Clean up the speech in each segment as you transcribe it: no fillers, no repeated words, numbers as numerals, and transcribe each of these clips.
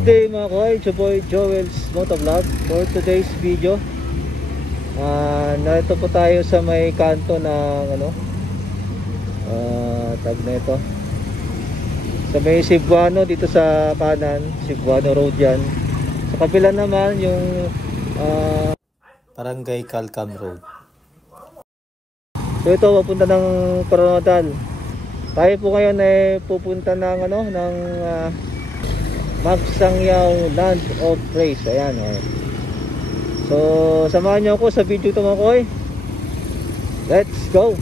Good day mga koy, it's your boy Joel's Motovlog. For today's video, narito po tayo sa may kanto ng tag na ito, sa may Cebuano, dito sa kanan, Cebuano Road yan. Sa kabila naman yung Barangay Calcam Road. So ito, papunta ng Coronadal. Tayo po ngayon ay pupunta ng Magsangyao Land of Praise. Ayan, so samahan niyo ako sa video ito mga koy. Let's go.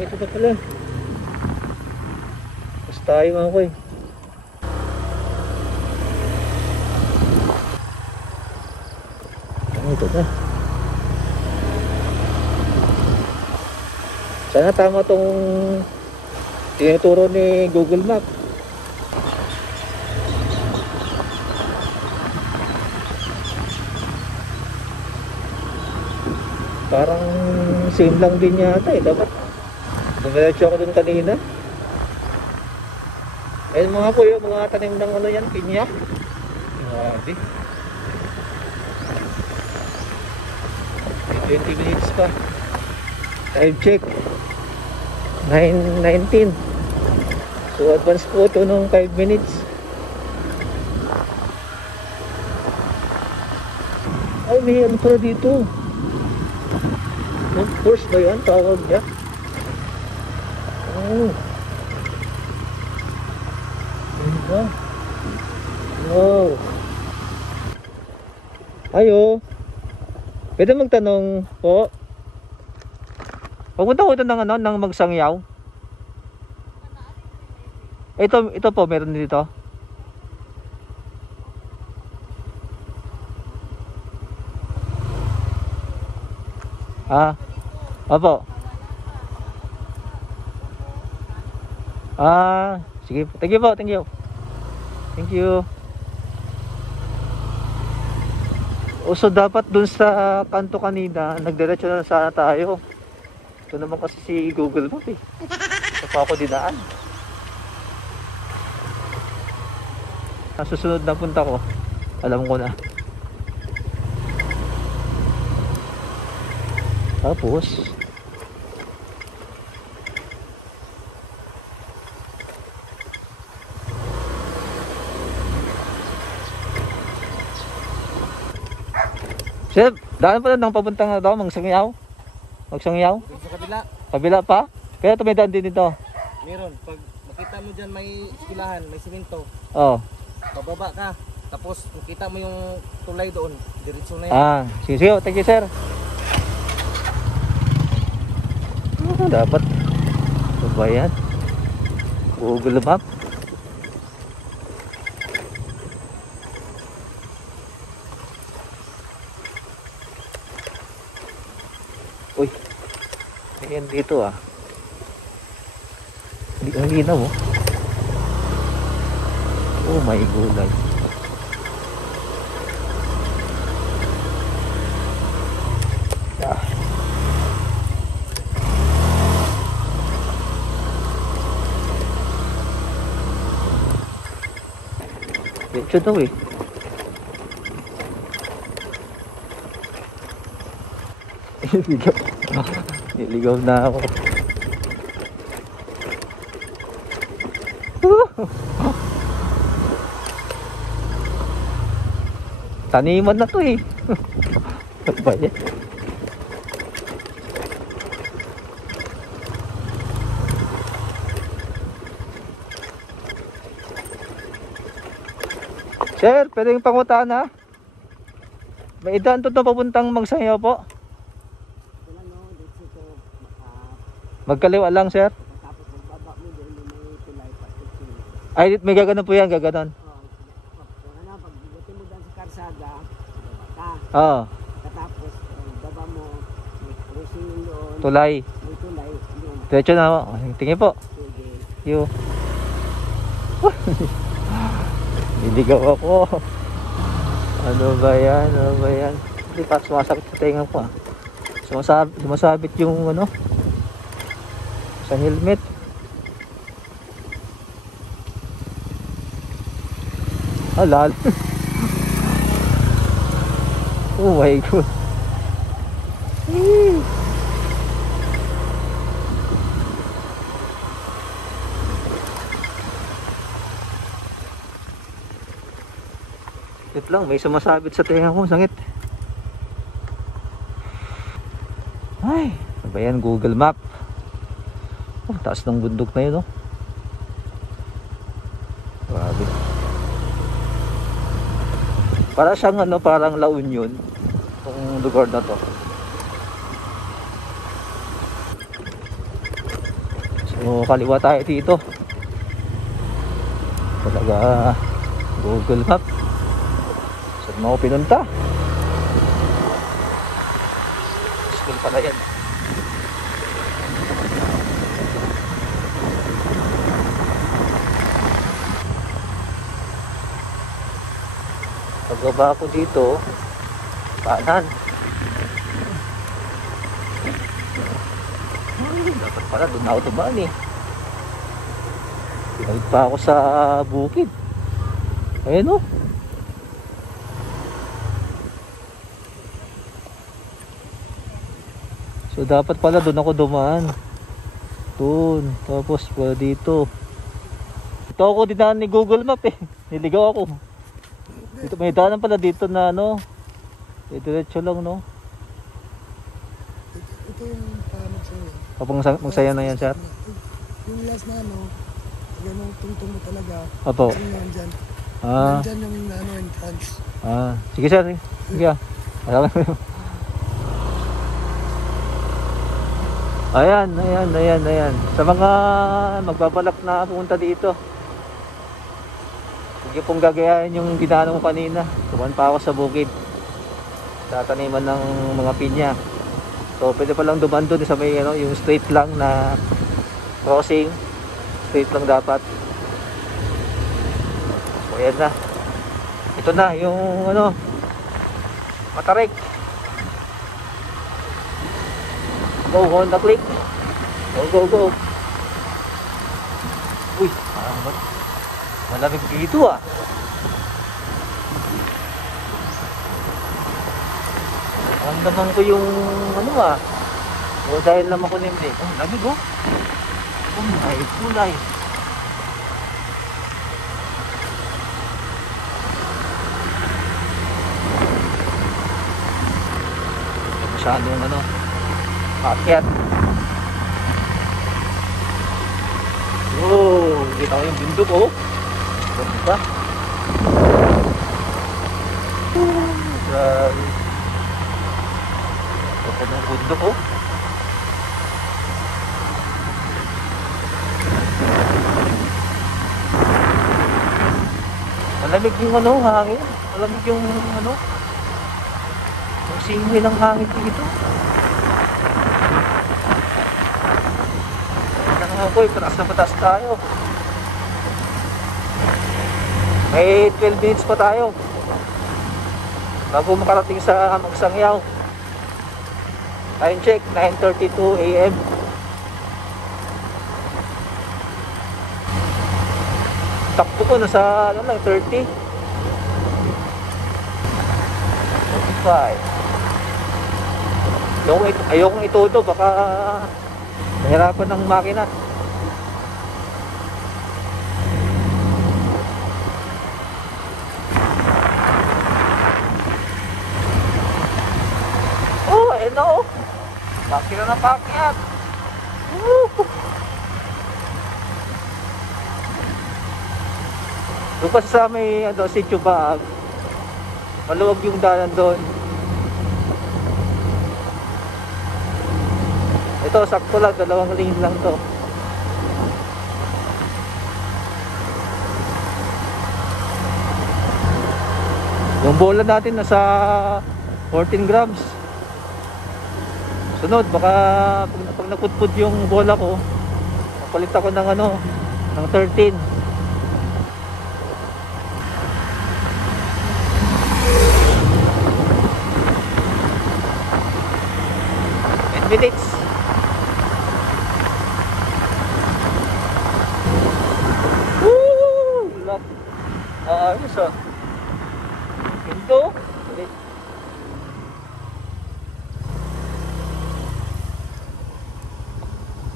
Ito na pala. Basta tayo mga koy. Ito na. Sana tama tong tinuturo ni Google Map. Parang same lang din yata eh. Dapat dumiretso ako dun kanina. Ayun mga po yung mga tanim ng yan, pinya. Grabe. 20 minutes pa. Time check 9:19. So advance po ito nung 5 minutes. Ay, may ano pala dito. Course ba yan? Tawag niya. Oh. Diba? Wow. Ayo. Pwede magtanong po. Pupunta ko ito ng Magsangyaw. Ito po, meron dito. Opo. Sige po. Thank you po, thank you. Thank you. So dapat dun sa kanto kanina, nagdiretso na sana tayo. Ito naman kasi si Google Map eh. Ito pa ako dinaan. Susunod na punta ko, alam ko na. Tapos Sir, daan pa lang papuntang Magsangyaw. Magsangyaw? Sa kabila. Kabila pa? Kaya ito may daan din dito. Meron. Pag makita mo dyan may eskwelahan, may simento. Oh. Bababa ka. Tapos makita mo yung tulay doon. Diretso na yan. Sige. Thank you sir. Dapat. Ito ba yan? Google Map. Uy, ayan dito Hindi ang ginaw oh my gulay. Ito daw Niligaw na ako. Taniman na to ba yan? Sir, pwedeng pangutaan ha? May idaan to na papuntang Magsayaw po. Ito lang no, dito ito. Magkaliwa lang, sir. Tapos magbaba mo doon may tulay pa. Ay, may gaganon po yan, gaganon. Ano, pag buti mo doon sa karsada, baba ka. Oo, Katapos, baba mo, may cruising yun doon. tulay. May tulay. Yun. Diretso na ako. Tingin po. Sige. Yo. Niligaw ako. Ano ba yan? Ano ba yan? Hindi pa sumasakit sa tenga ko ah. Sumasabit yung ano sa helmet. Halal. Oh my god. Wait lang, may sumasabit sa tenga ko, sakit. Ay, ano ba yan? Google Map. Oh, taas ng bundok na yun, oh. Grabe. Para siyang ano, parang La Union itong lugar na to. So, kaliwa tayo dito. Talaga Google Map. Saan mo ako pinunta? School pala yan. Pagbaba ko dito, kanan. Dapat pala doon ako tumaan eh. Pinawid pa ako sa bukid. Ayun oh. So dapat pala doon ako dumaan. Doon. Tapos pala dito. Ito ako dinaan ni Google Map eh. Niligaw ako. Dito may daanan pala dito na ano. Diretso lang no. Ito yung Magsayaw. Kapag magsaya na yan sir. Yung last na ano, ganun tungtong mo talaga. Opo. Yung nandyan. Ah. Nandyan yung ano, entrance. Ah. Sige sir. Sige ah. Ayan. Sa mga magbabalak na pumunta dito, huwag pong gagayahin yung dinaanan ko kanina. Tuman pa ako sa bukid. Sa taniman ng mga pinya. So pwede pa lang dumaan doon sa may ano, yung straight lang na crossing. Straight lang dapat. So ayan na. Ito na yung ano, Matarik. Go, Honda Click. Go. Uy, malamig dito ah. Naman ko yung ano ah. O dahil naman ko nimli. Oh, lamig oh. Kulay. Masyadong ano, akyat. Oh, kita ko yung bundok oh. Ganda. Grabe. Ganda ng bundok oh. Malamig yung ano, hangin. Malamig yung ano, yung simoy ng hangin dito. Boy, pataas na pataas tayo. May 12 minutes pa tayo bago makarating sa Magsayaw. Time check, 9:32 AM. Takbo ko nasa ano lang, 30. 45. Ayokong itodo, baka nahirapan ng makina. Pakira na pakyat. Woo! Doon pa sa may Sitio Baag, maluwag yung daanan doon. Ito sakto lang, 2 lane lang to. Yung bola natin nasa 14 grams. Sunod, baka pag napudpud yung bola ko, palit ako ng ng 13. Minutes. Woo! Lap. Ayos ah. Ito.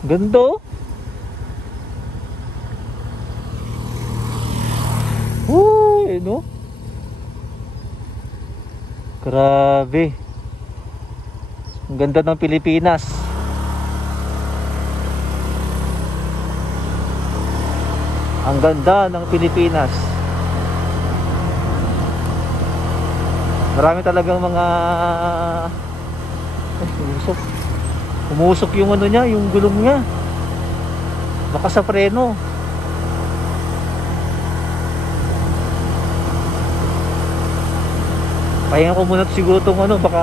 Ganda. Woo! No? Grabe. Ang ganda ng Pilipinas. Ang ganda ng Pilipinas. Marami talagang mga umusok yung niya, yung gulong niya. Baka sa preno. Pahinga ko muna siguro itong baka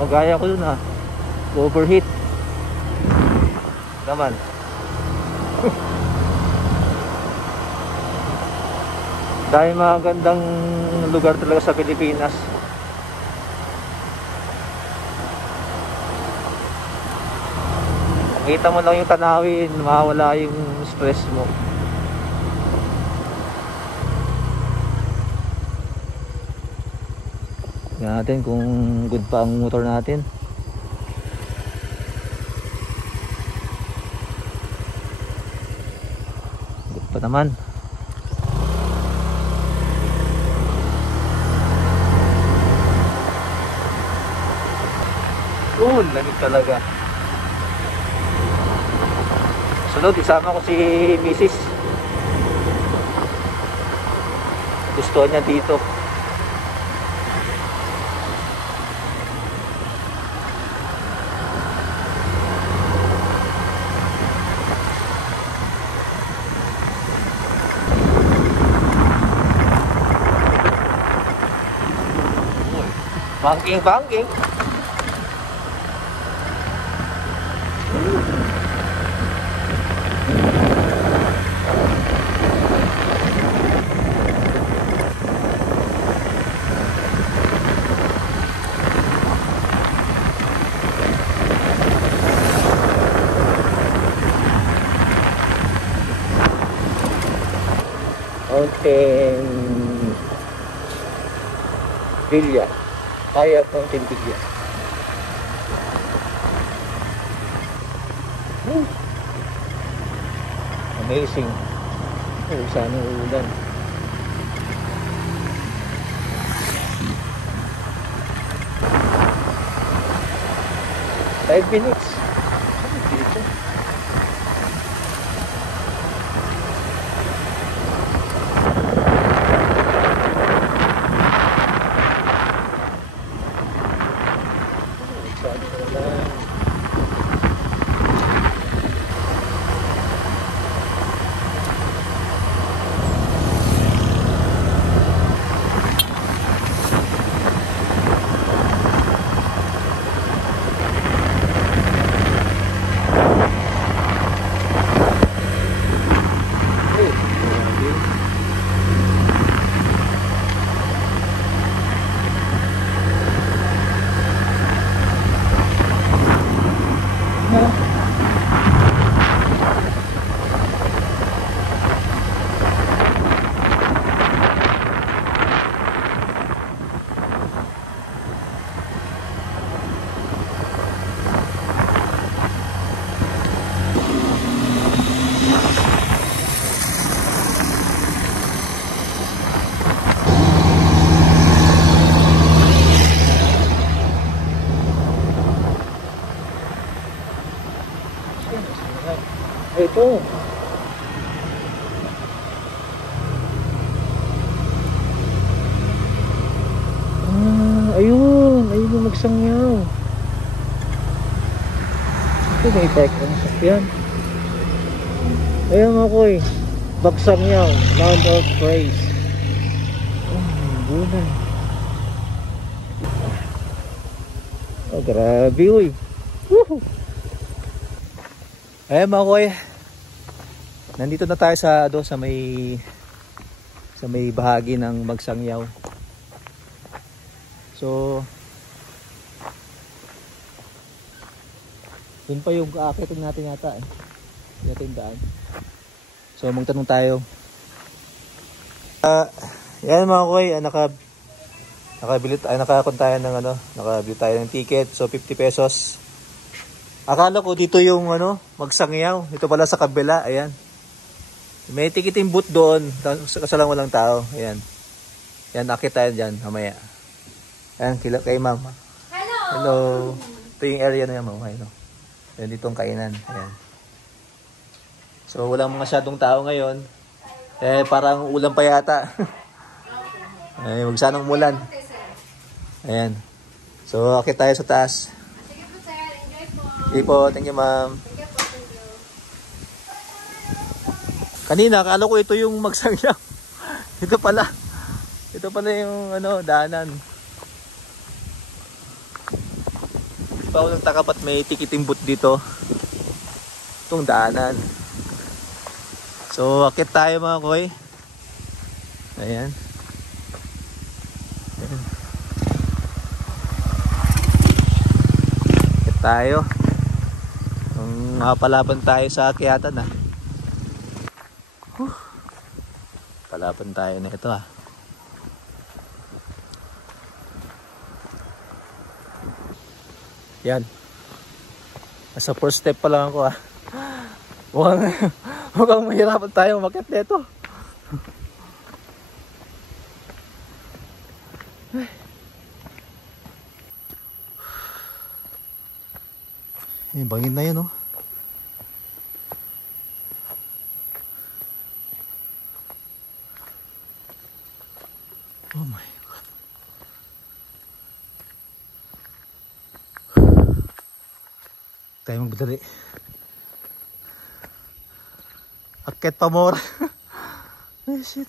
magaya ko dun overheat naman. Dahil magandang lugar talaga sa Pilipinas. Makita mo lang yung tanawin, mawawala yung stress mo. Tingnan natin kung good pa ang motor natin. Good pa naman. Lamig talaga. Sunod, isama ko si Mrs. Gusto niya dito. Banking. Mountain Villa. Kaya Mountain Villa. Amazing. Sana ulan. 5 minutes. Dito. Ito. Ayun. Ayun yung magsangyaw. Ito may park ang sakyan. Ayun ako eh. Bagsangyaw. Land of Praise. Bunay. Oh, grabe uy. Woohoo! Ayun mga koy. Nandito na tayo sa may bahagi ng Magsangyaw. So yun pa yung aakitin natin yata eh. Yata yung daan. So magtanong tayo. Yan mga koy, nakabili tayo ng ticket. So 50 pesos. Akala ko dito yung Magsangyaw. Ito pala sa kabila, ayan. May ticketing booth doon, kasalang walang tao. Ayan. Yan, akit tayo dyan, mamaya. Ayan, kay ma'am. Hello! Hello. Ito yung area na yan, ma'am. Ayan, ayan, dito ang kainan. Ayan. So, walang masyadong tao ngayon. Parang ulan pa yata. Ay, magsanang umulan. Ayan. So, akit tayo sa taas. Sige po sir, enjoy po. Sige po, thank you ma'am. Sige po, thank you. Kanina, akala ko ito yung Magsangyaw. Ito pala yung daanan. Di ba ako nagtaka ba't may ticketing booth dito? Itong daanan. So, akit tayo mga koy. Ayan. Ayan. Akit tayo. Palaban tayo sa akyatan ah. Palaban tayo na ito ah. Yan. Nasa first step pa lang ako ah. Mukhang mahirapan tayo umakyat nito. Yung bangin na yun oh. Oh my God. Tayo magdali. Akit pa more. Oh shit.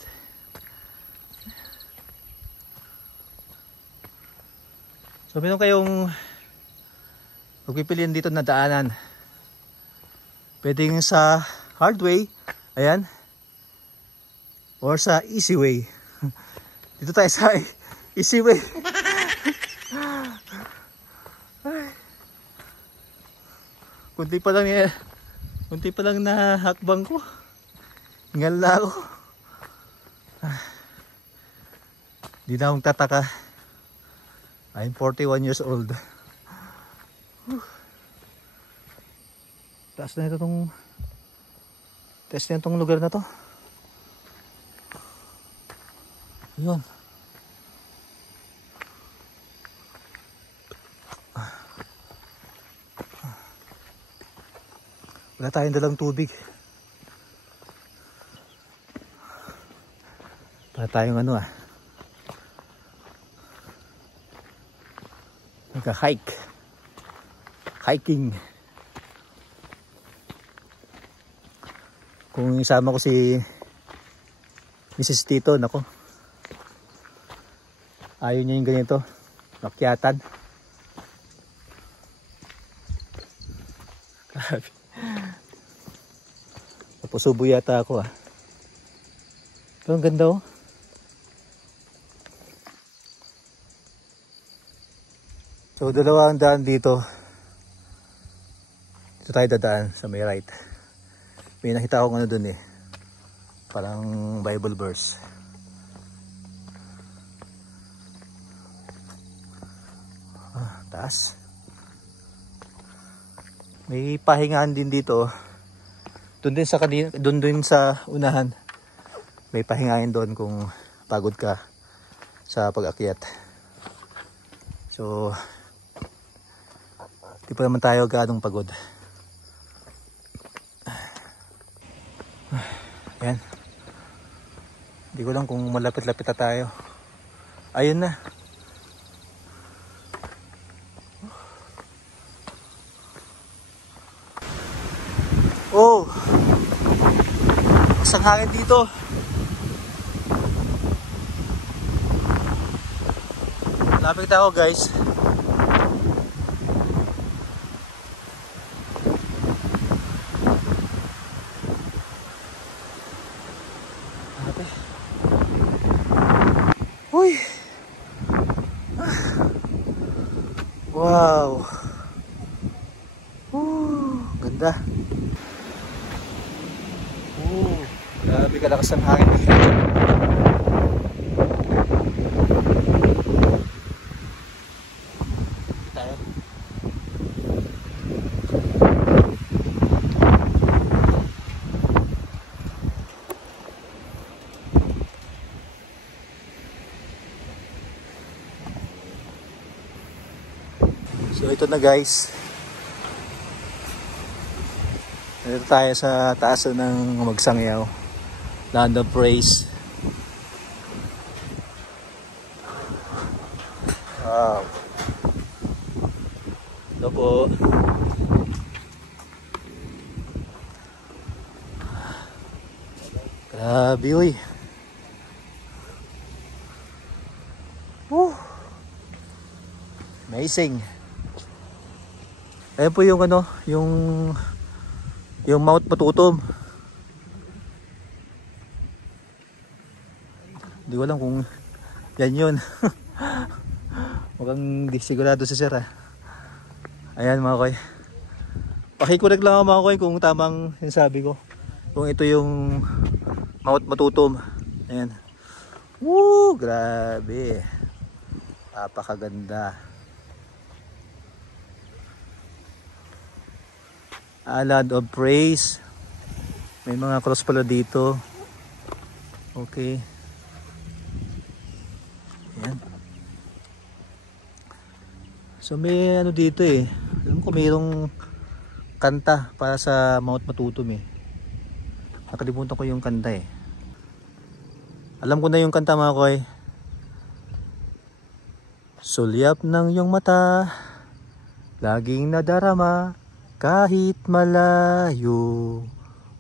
So meron kayong pagpipilian dito na daanan. Pwedeng sa hard way, ayan. Or sa easy way. Dito tayo sa easy way. Kunti pa lang na hakbang ko. Hingal na ako. Di na akong tataka. I'm 41 years old. Taas na ito itong lugar na to. Yun. Wala tayong dalang tubig. Wala tayong nagka-hike. Hiking. Kung isama ko si Mrs. Tito, nako. Ayaw niya yung ganito. Makyatan. Grabe. Napusubo yata ako ah. Pero ang ganda oh. So dalawang daan dito. Dito tayo dadaan sa may right. May nakita akong dun eh. Parang Bible verse. Taas. May pahingaan din dito. Doon din sa unahan. May pahingain doon kung pagod ka sa pag-akyat. So di pa naman tayo ganong pagod. Ayan. Hindi ko lang kung malapit-lapit na tayo. Ayun na. Oh! Masang hangin dito. Lapit ako guys. Uy! Wow! Ganda. Grabe kalakas ng hangin dito. Tayo. So ito na guys. Dito tayo sa taas ng Magsangyaw, Land of Praise. Wow. Ito po. Grabe uy. Amazing. Ayan po yung ano, yung Mount Matutom. Hindi ko alam kung yan yun. Mukhang di sigurado si sir ah. Ayan mga koy. Pakicorrect lang ako mga koy kung tamang sinasabi ko. Kung ito yung Mount Matutom. Ayan. Woo! Grabe. Napakaganda. Land of Praise. May mga cross pala dito. Okay. Ayan. So may ano dito eh. Alam ko mayroong kanta para sa Mount Matutom eh. Nakalimutan ko yung kanta eh. Alam ko na yung kanta mga koy. Sulyap ng iyong mata, laging nadarama, kahit malayo.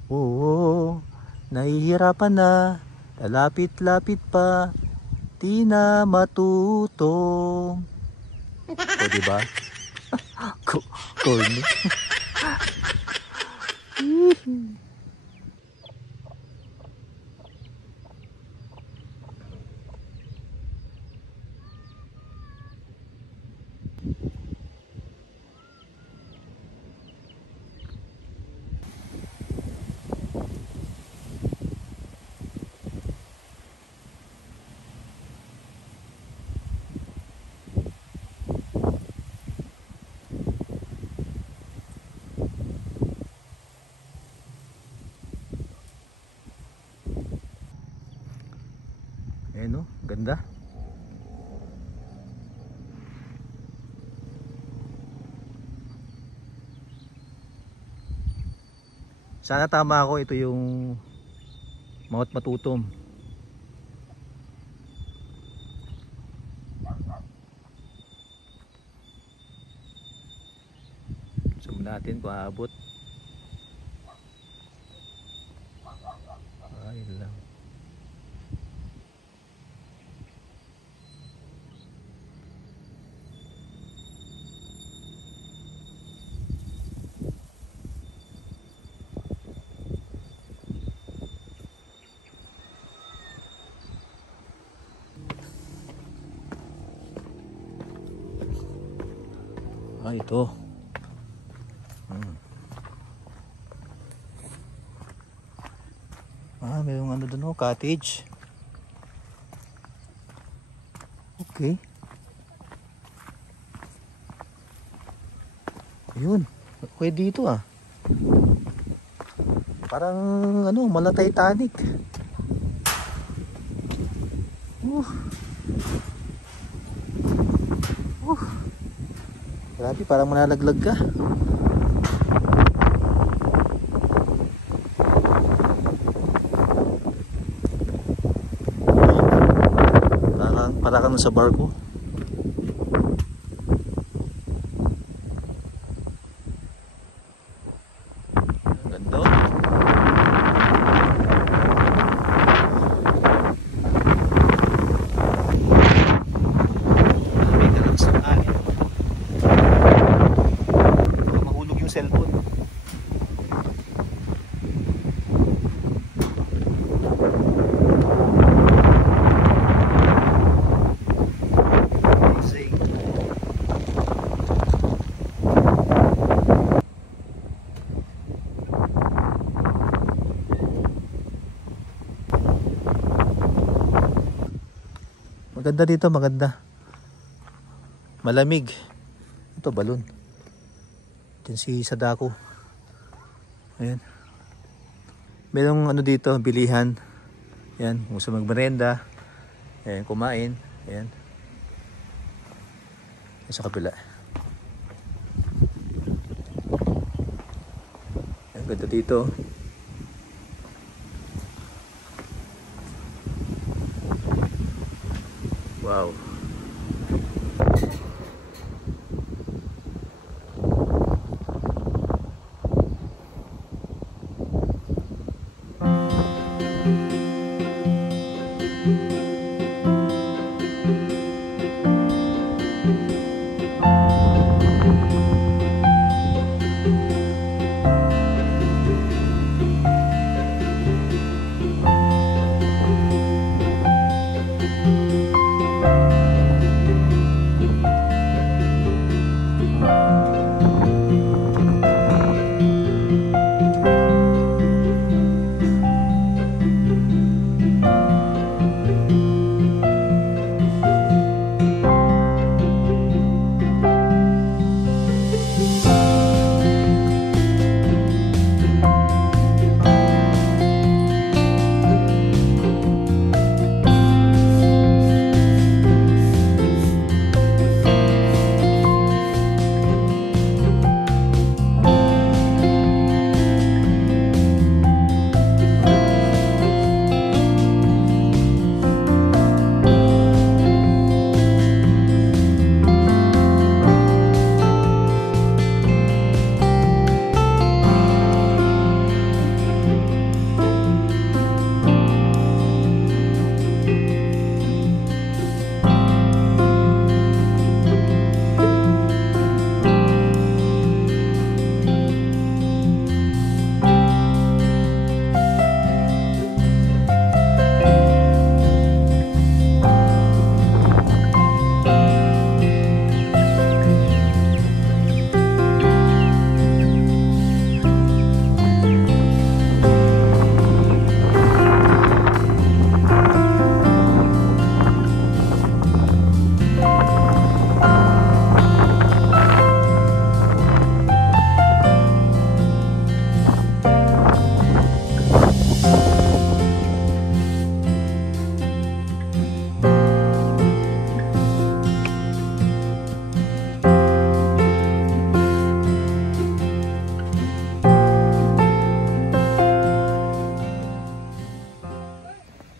Oo, nahihirapan na, lalapit-lapit pa, di na matutong. O diba? Corny. Ayan o, ganda. Sana tama ako, ito yung Mount Matutom. Zoom natin kung aabot. Ay lang. Ito. Mayroong ano doon, cottage. Okay. Ayun. Okay dito ah. Parang ano, mala Titanic. Grabe, parang malalaglag ka. Para ka nun sa barko. Ganda. May talags ng hangin. Baka mahulog yung cellphone. Maganda dito, maganda. Malamig. Ito, balon. Diyan si Sadako. Ayan. Merong ano dito, bilihan. Ayan, kung gusto magmerenda. Ayan, kumain. Ayan. Ayan sa kabila. Ayan, ganda dito. Wow.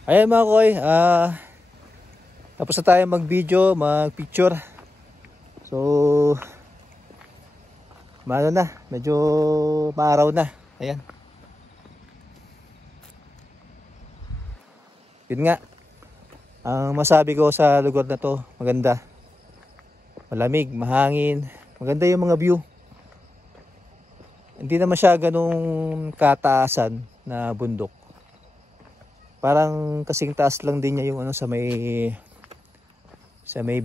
Ayan mga koy, tapos na tayo mag-video, mag-picture. So, maano na, medyo maaraw na. Ayan. Yun nga, ang masabi ko sa lugar na to, maganda. Malamig, mahangin, maganda yung mga view. Hindi naman siya ganung kataasan na bundok. Parang kasing taas lang din niya yung ano sa may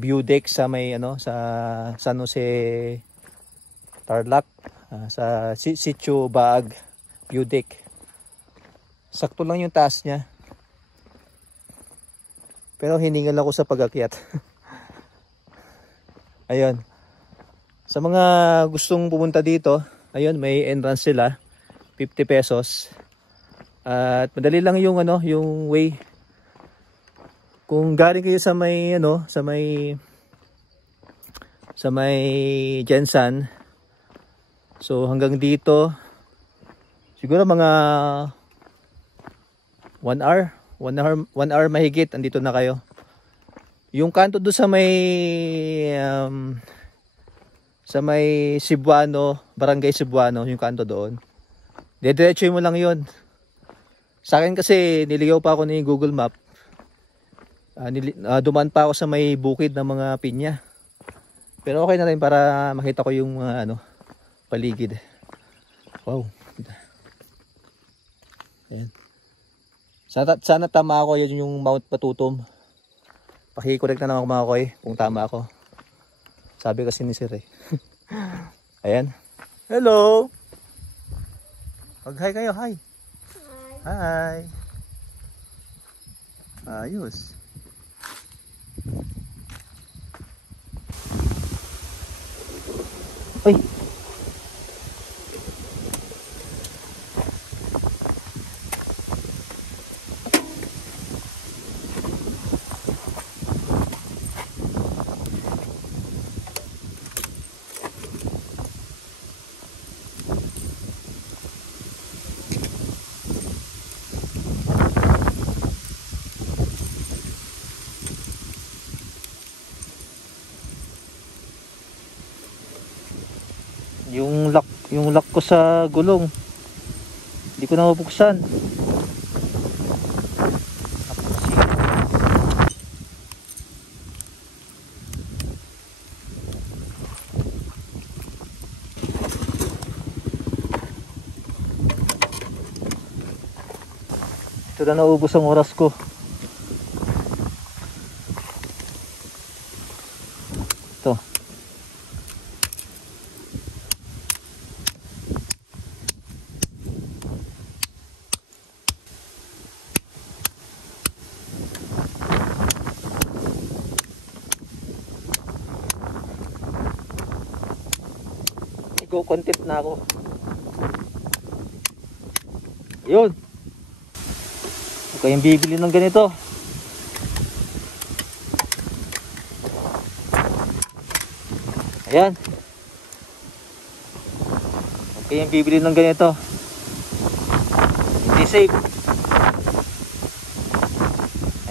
view deck sa may ano sa San Jose Tarlac, sa Sitio Baag view deck. Sakto lang yung taas niya. Pero hiningal ako sa pag-akyat. Ayun. Sa mga gustong pumunta dito, ayun, may entrance sila, 50 pesos. At madali lang yung ano, yung way. Kung galing kayo sa may ano, sa may Jensan. So hanggang dito siguro mga 1 hour mahigit andito na kayo. Yung kanto doon sa may Cebuano, Barangay Cebuano, yung kanto doon. Diretso mo lang yun. Sa akin kasi niligaw pa ako ni Google Map. Dumaan pa ako sa may bukid ng mga pinya. Pero okay na rin para makita ko yung mga paligid. Wow. Ayan. Sana tama ako, yan yung Mount Patutom. Paki-correct na naman ako mga koy kung tama ako. Sabi kasi ni Sir eh. Ayan. Hello. Mag-hi kayo, hi. Hi. Ayos. Uy. Yung lock ko sa gulong. Hindi ko na mabuksan. Ito na naubos ang oras ko. Ito. Content na ako. Yun. Huwag kayong bibili ng ganito. Ayan. Huwag kayong bibili ng ganito. Hindi safe.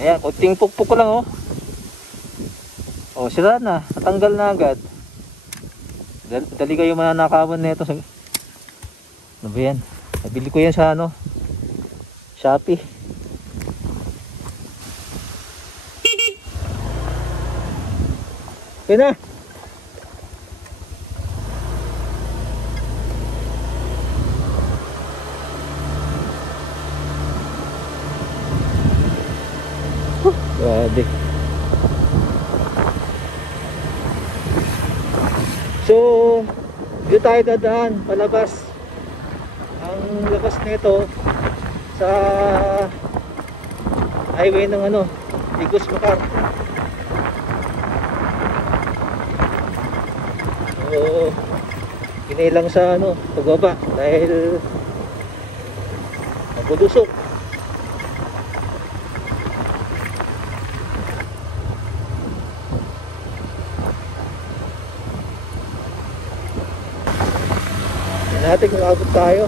Ayan, kunting pukpuk ko lang oh. Oh, sira na. Natanggal na agad. Dali kayo mananakawan na ito. Ano ba yan? Nabili ko yan sa Shopee. Okay na. Grabe. So, dito tayo dadaan palabas. Ang labas nito sa highway ng Igos Macar. So, kinilang sa pagbaba dahil mabulusok. Natin kung abot tayo.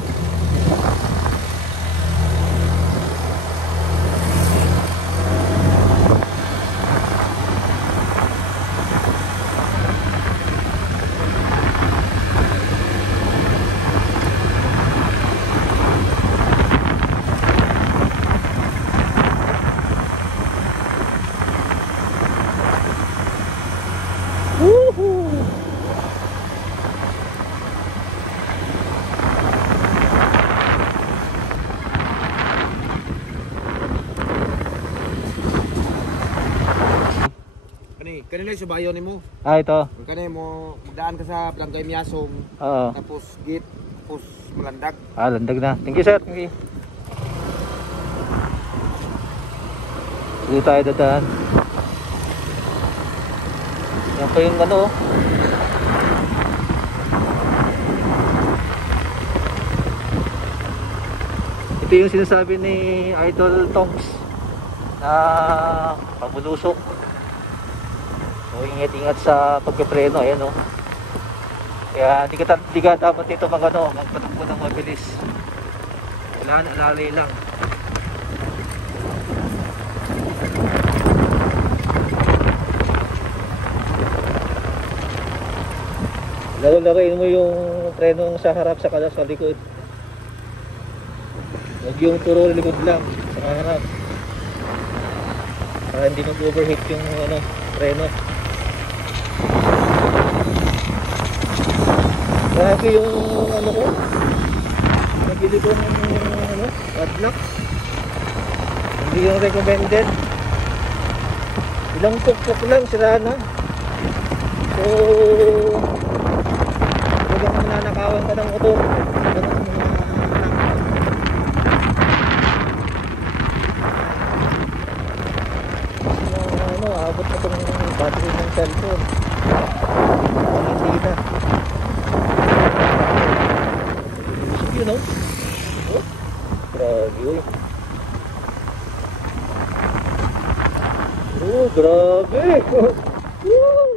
Woohoo! Kanina yung subayo ni mo. Ito. Kanina mo magdaan ka sa Barangay Miasong. Oo. Tapos gate, tapos malandag. Landag na. Thank you, sir. Thank you. Dito tayo dadaan. Yan pa yung Ito yung sinasabi ni Idol Tongs na pabulusok. So, ingat-ingat sa pagpipreno, ayan o. Kaya di ka dapat dito magpatakbo ng mabilis. Kailangan alalay lang. Laro-laruin mo yung preno sa harap sa likod. Huwag yung puro likod lang sa harap. Para hindi mag-overheat yung preno. Grabe yung ko. Nabili ko ng padlock. Hindi yung recommended. Ilang pukpuk lang sira na. So huwag nanakawan ka ng motor. Abot na itong battery ng cellphone. Hindi na. Busog yun, no? Oh, grabe yun. Oh, grabe. Woo!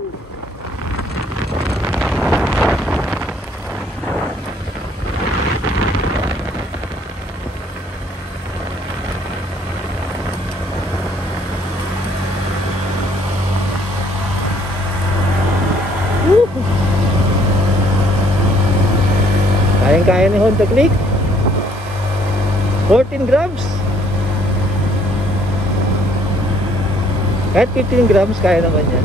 Kaya ni Honda Click 14 grams. Kahit 15 grams kaya naman yan.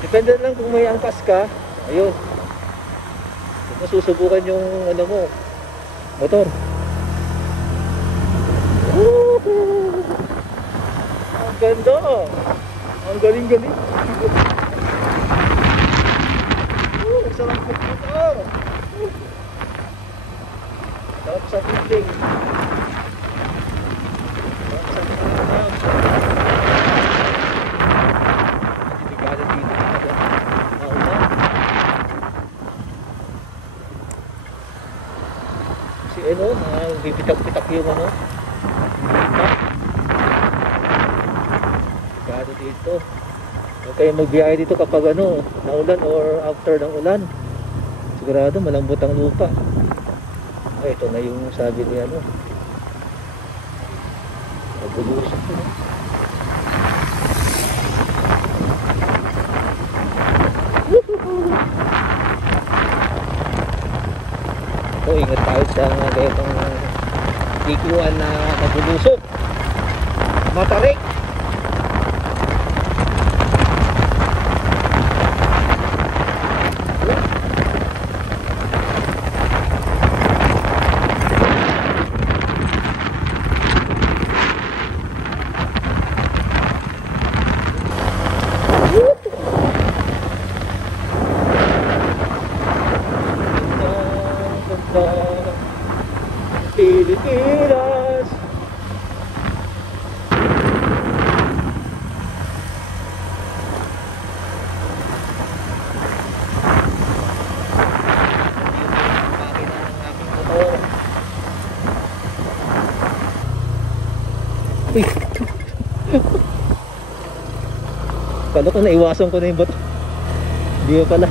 Depende lang kung may angkas ka. Ayun, kung masusubukan yung mo motor. Ang ganda. Ang galing-galing. Sarap po ito. Sarap sa feeling. Sarap sa feeling. Delikado dito. Naulan. Kasi bibitak-bitak yung delikado dito. Huwag kayong magbiyahe dito kapag naulan or after ng ulan. Sigurado malambot ang lupa. Ay, ito na yung sabi ni nagbulusok ko. So, ingat tayo sa mga gayotong tikuan na nagbulusok. Matarik! Pilipinas. Kala ko naiwasan ko na yung bato. Hindi pa pala.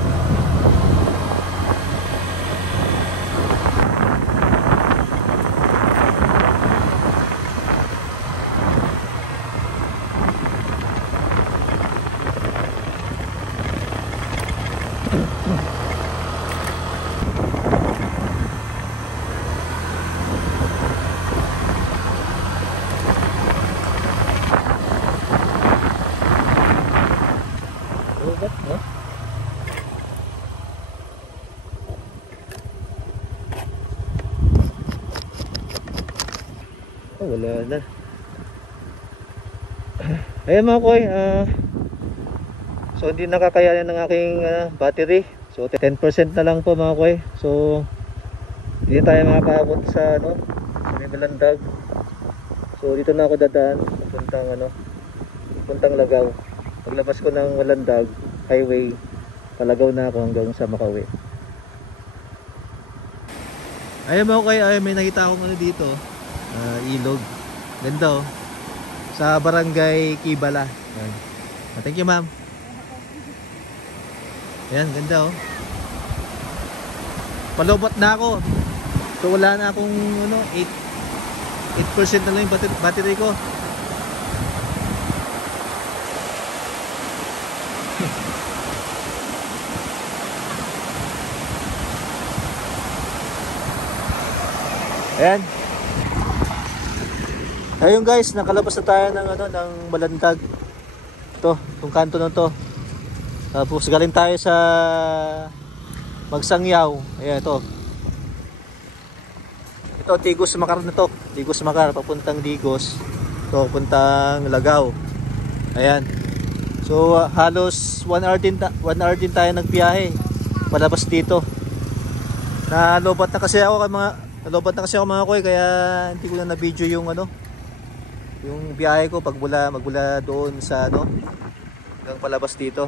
Oh, wala na. Ayan mga koy, so hindi nakakayanan ng aking battery. So 10% na lang po mga koy. So hindi tayo makakaabot sa may Malandag. So dito na ako dadaan puntang Lagaw. Paglabas ko ng Malandag highway, palagaw na ako hanggang sa Makauwi. Ayan mga koy, may nakita akong dito. Ilog. Ganda sa barangay Kibala. Ayan. Thank you ma'am. Ayan, ganda palobot na ako. So wala na akong 8% na lang yung battery ko. Ayan. Ayun guys, nakalabas na tayo ng ano, ng Malandag. Ito, itong kanto na to. Tapos galing tayo sa Magsangyaw. Ayan, ito. Ito, Tigos Makar na to. Tigos Makar, papuntang Digos. Ito, papuntang Lagaw. Ayan. So, halos 1 hour din tayo nagbiyahe. Palabas dito. Nalobat na kasi ako mga koy, kaya hindi ko na na-video yung ano, yung biyahe ko magmula doon sa ano, hanggang palabas dito.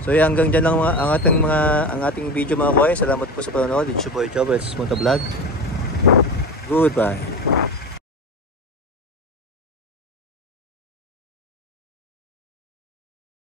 So hanggang dyan lang ang ating video mga koy. Salamat po sa panonood. It's your boy Job, it's Motovlog. Goodbye.